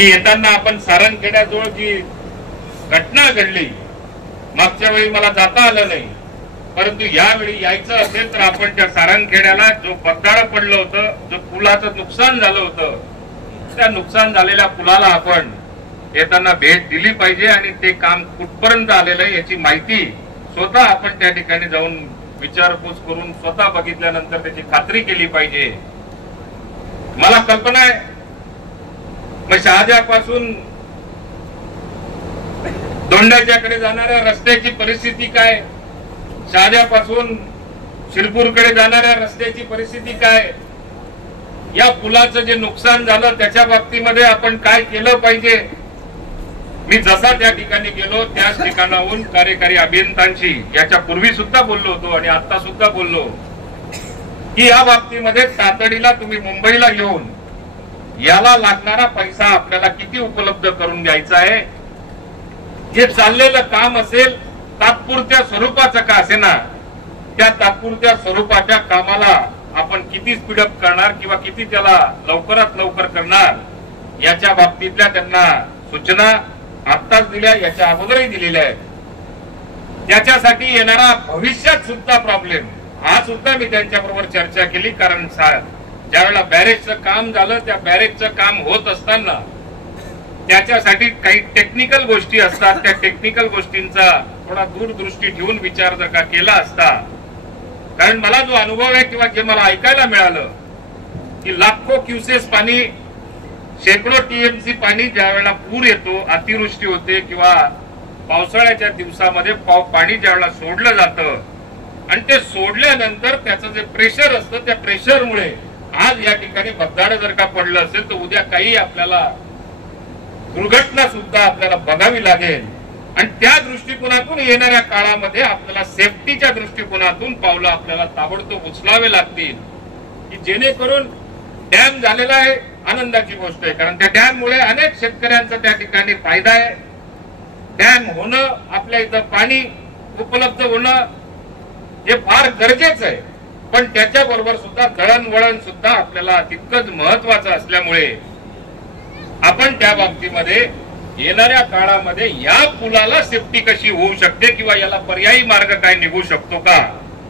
की येताना आपण सारंगखेड्याजवळ जी घटना घडली, मागच्या वेळी मला जाता आलं नाही, परंतु यावेळी यायचं असेल तर आपण त्या सारंगखेड्याला जो बगदाळ पडलं होतं, जो पुलाचं नुकसान झालं होतं, त्या नुकसान झालेल्या पुलाला आपण येताना भेट दिली पाहिजे आणि ते काम कुठपर्यंत आलेलं आहे याची माहिती स्वतः आपण त्या ठिकाणी जाऊन विचारपूस करून स्वतः बघितल्यानंतर त्याची खात्री केली पाहिजे. मला कल्पना आहे मग शहाद्यापासून दोंडाच्याकडे जाणाऱ्या रस्त्याची परिस्थिती काय, शहाद्यापासून शिरपूरकडे जाणाऱ्या रस्त्याची परिस्थिती काय, या पुलाचं जे नुकसान झालं त्याच्या बाबतीमध्ये आपण काय केलं पाहिजे. मी जसा त्या ठिकाणी गेलो त्याच ठिकाणाहून कार्यकारी अभियंत्यांशी याच्या पूर्वी सुद्धा बोललो होतो आणि आता सुद्धा बोललो की या बाबतीमध्ये तातडीला तुम्ही मुंबईला येऊन याला लागणारा पैसा आपल्याला किती उपलब्ध करून द्यायचा आहे. जे चाललेलं काम असेल तात्पुरत्या स्वरूपाचं का असेना, त्या तात्पुरत्या स्वरूपाच्या कामाला आपण किती स्पीडअप करणार किंवा किती त्याला लवकरात लवकर करणार याच्या बाबतीतल्या त्यांना सूचना आत्ताच दिल्या, याच्या अगोदरही दिलेल्या आहेत. त्याच्यासाठी येणारा भविष्यात सुद्धा प्रॉब्लेम हा सुद्धा मी त्यांच्याबरोबर चर्चा केली. कारण ज्यावेळेला बॅरेजचं काम झालं, त्या बॅरेजचं काम होत असताना त्याच्यासाठी काही टेक्निकल गोष्टी असतात, त्या टेक्निकल गोष्टींचा थोडा दूरदृष्टी ठेवून विचार जर का केला असता, कारण मला जो अनुभव आहे किंवा जे मला ऐकायला मिळालं की लाखो क्युसेस पाणी, शेकडो टीएमसी पाणी ज्या वेळेला पूर येतो, अतिवृष्टी होते किंवा पावसाळ्याच्या दिवसामध्ये पाणी ज्या वेळेला सोडलं जातं आणि ते सोडल्यानंतर त्याचं जे प्रेशर असतं त्या प्रेशरमुळे आज या ठिकाणी बगदाड जर का पडलं असेल तर उद्या काही आपल्याला दुर्घटना सुद्धा आपल्याला बघावी लागेल. आणि त्या दृष्टिकोनातून येणाऱ्या काळामध्ये आपल्याला सेफ्टीच्या दृष्टिकोनातून पावलं आपल्याला ताबडतोब उचलावे लागतील की जेणेकरून डॅम झालेला आहे आनंदाची गोष्ट आहे, कारण त्या डॅममुळे अनेक शेतकऱ्यांचा त्या ठिकाणी फायदा आहे. डॅम होणं, आपल्या इथं पाणी उपलब्ध होणं हे फार गरजेचं आहे, पण त्याच्याबरोबर सुद्धा दळणवळण सुद्धा आपल्याला तितकंच महत्वाचं असल्यामुळे आपण त्या बाबतीमध्ये येणाऱ्या काळामध्ये या पुलाला सेफ्टी कशी होऊ शकते किंवा याला पर्यायी मार्ग काय निघू शकतो का,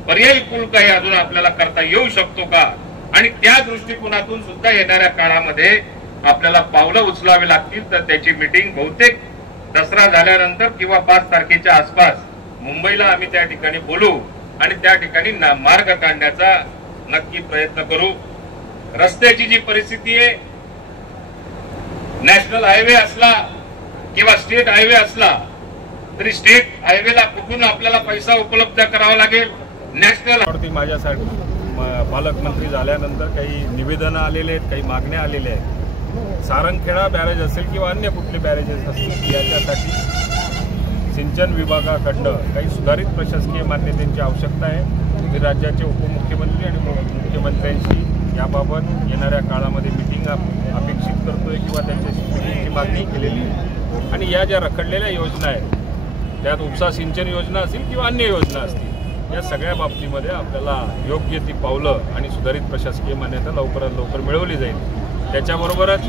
पर्यायी पूल काही अजून आपल्याला करता येऊ शकतो का, आणि त्या दृष्टिकोनातून सुद्धा येणाऱ्या काळामध्ये आपल्याला पावलं उचलावी लागतील. तर त्याची मीटिंग बहुतेक दसरा झाल्यानंतर किंवा 5 तारखेच्या आसपास मुंबईला आम्ही त्या ठिकाणी बोलू आणि त्या ठिकाणी मार्ग काढण्याचा नक्की प्रयत्न करू. रस्त्याची जी परिस्थिती आहे, नॅशनल हायवे असला किंवा स्टेट हायवे असला तरी स्टेट हायवेला कुठून आपल्याला पैसा उपलब्ध करावा लागेल. नॅशनल माझ्यासाठी पालकमंत्री झाल्यानंतर काही निवेदनं आलेले आहेत, काही मागण्या आलेल्या आहेत. सारंगखेडा बॅरेज असेल किंवा अन्य कुठले बॅरेजेस असतील याच्यासाठी सिंचन विभागाकडनं काही सुधारित प्रशासकीय मान्यतेची आवश्यकता आहे. मी राज्याचे उपमुख्यमंत्री आणि मुख्यमंत्र्यांशी याबाबत येणाऱ्या काळामध्ये मिटिंग अपेक्षित करतोय किंवा त्यांच्याशी मिटिंगची मागणी केलेली आहे. आणि या ज्या रखडलेल्या योजना आहेत त्यात उपसा सिंचन योजना असतील किंवा अन्य योजना असतील, या सगळ्या बाबतीमध्ये आपल्याला योग्य ती पावलं आणि सुधारित प्रशासकीय मान्यता लवकरात लवकर मिळवली जाईल. त्याच्याबरोबरच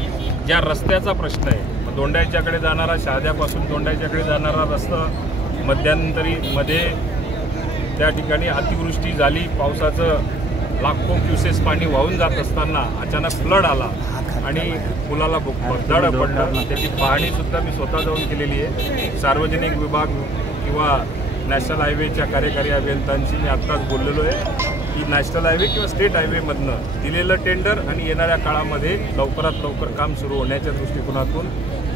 ज्या रस्त्याचा प्रश्न आहे, दोंडाच्याकडे जाणारा, शहाद्यापासून दोंडाच्याकडे जाणारा रस्ता मध्यंतरीमध्ये त्या ठिकाणी अतिवृष्टी झाली, पावसाचं लाखो क्युसेस पाणी वाहून जात असताना अचानक फ्लड आला आणि पुलाला बगदाड पडलं. त्याची पाहणी सुद्धा मी स्वतः जाऊन केलेली आहे. सार्वजनिक विभाग किंवा नॅशनल हायवेच्या कार्यकारी अभियंत्यांशी मी आत्ताच बोललेलो आहे की नॅशनल हायवे किंवा स्टेट हायवेमधनं दिलेलं टेंडर आणि येणाऱ्या काळामध्ये लवकरात लवकर काम सुरू होण्याच्या दृष्टिकोनातून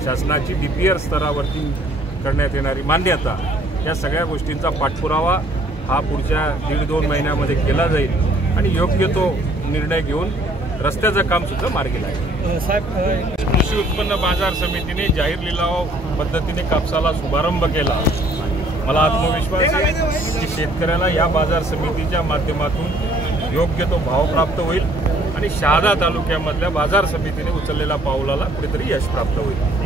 शासनाची DPR स्तरावरती करण्यात येणारी मान्यता, या सगळ्या गोष्टींचा पाठपुरावा हा पुढच्या 1.5-2 महिन्यामध्ये केला जाईल आणि योग्य तो निर्णय घेऊन रस्त्याचं काम सुद्धा मार्गी लागेल. कृषी उत्पन्न बाजार समितीने जाहीर लिलाव पद्धतीने कापसाला शुभारंभ केला. मला आत्मविश्वास आहे की शेतकऱ्याला या बाजार समितीच्या माध्यमातून योग्य तो भाव प्राप्त होईल आणि शहादा तालुक्यामधल्या बाजार समितीने उचललेल्या पावलाला कुठेतरी यश प्राप्त होईल.